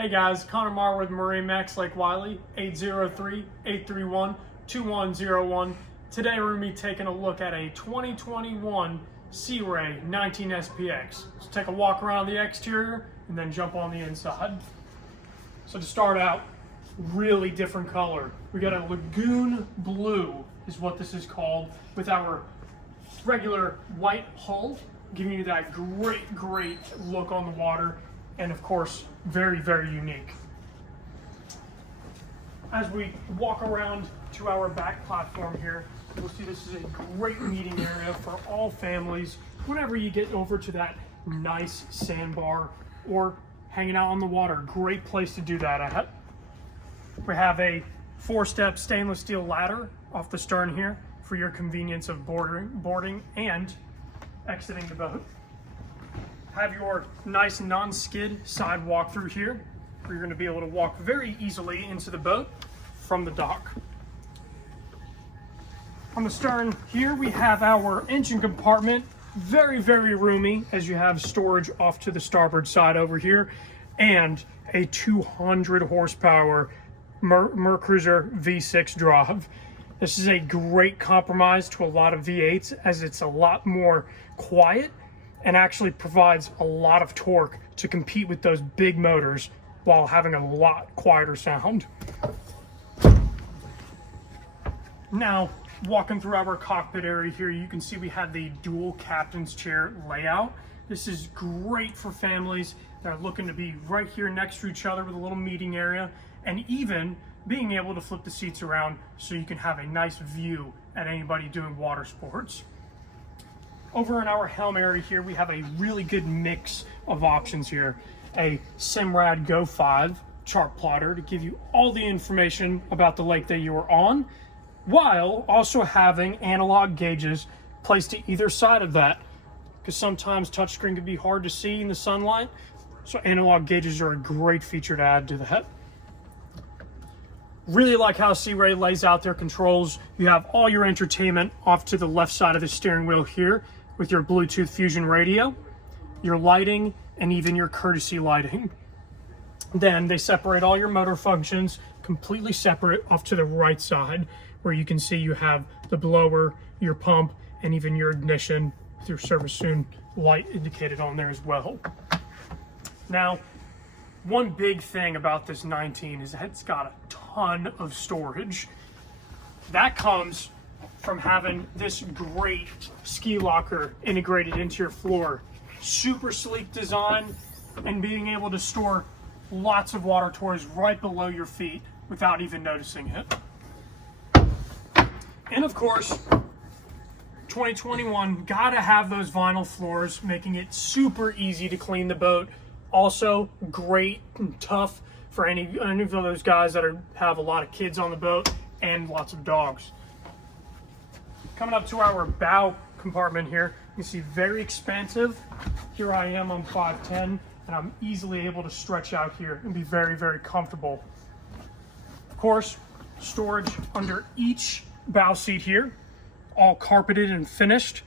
Hey guys, Connor Marr with MarineMax Lake Wylie, 803-831-2101. Today we're going to be taking a look at a 2021 Sea Ray 19 SPX. Let's take a walk around the exterior and then jump on the inside. So to start out, really different color. We got a lagoon blue is what this is called, with our regular white hull, giving you that great look on the water, and of course, very unique. As we walk around to our back platform here, you'll see this is a great meeting area for all families. Whenever you get over to that nice sandbar or hanging out on the water, great place to do that at. We have a 4-step stainless steel ladder off the stern here for your convenience of boarding and exiting the boat. Have your nice non-skid side walk through here, where you're going to be able to walk very easily into the boat from the dock. On the stern here, we have our engine compartment, very roomy, as you have storage off to the starboard side over here, and a 200 horsepower Mercruiser V6 drive. This is a great compromise to a lot of V8s, as it's a lot more quiet and actually provides a lot of torque to compete with those big motors while having a lot quieter sound. Now, walking through our cockpit area here, you can see we have the dual captain's chair layout. This is great for families that are looking to be right here next to each other with a little meeting area, and even being able to flip the seats around so you can have a nice view at anybody doing water sports. Over in our helm area here, we have a really good mix of options here. A Simrad Go 5 chart plotter to give you all the information about the lake that you are on, while also having analog gauges placed to either side of that, because sometimes touchscreen can be hard to see in the sunlight, so analog gauges are a great feature to add to the head. Really like how Sea Ray lays out their controls. You have all your entertainment off to the left side of the steering wheel here with your Bluetooth Fusion radio, your lighting, and even your courtesy lighting. Then they separate all your motor functions completely separate off to the right side, where you can see you have the blower, your pump, and even your ignition with your service soon light indicated on there as well. Now, one big thing about this 19 is that it's got a ton of storage. That comes from having this great ski locker integrated into your floor. Super sleek design, and being able to store lots of water toys right below your feet without even noticing it. And of course, 2021, gotta have those vinyl floors, making it super easy to clean the boat. Also great and tough for any of those guys that have a lot of kids on the boat and lots of dogs. Coming up to our bow compartment here, you see very expansive. Here I am, I'm 5'10", and I'm easily able to stretch out here and be very comfortable. Of course, storage under each bow seat here, all carpeted and finished.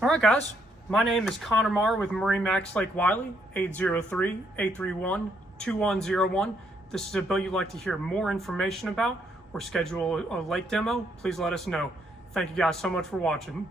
All right, guys. My name is Connor Marr with MarineMax Lake Wylie, 803-831-2101. This is a boat you'd like to hear more information about or schedule a lake demo, please let us know. Thank you guys so much for watching.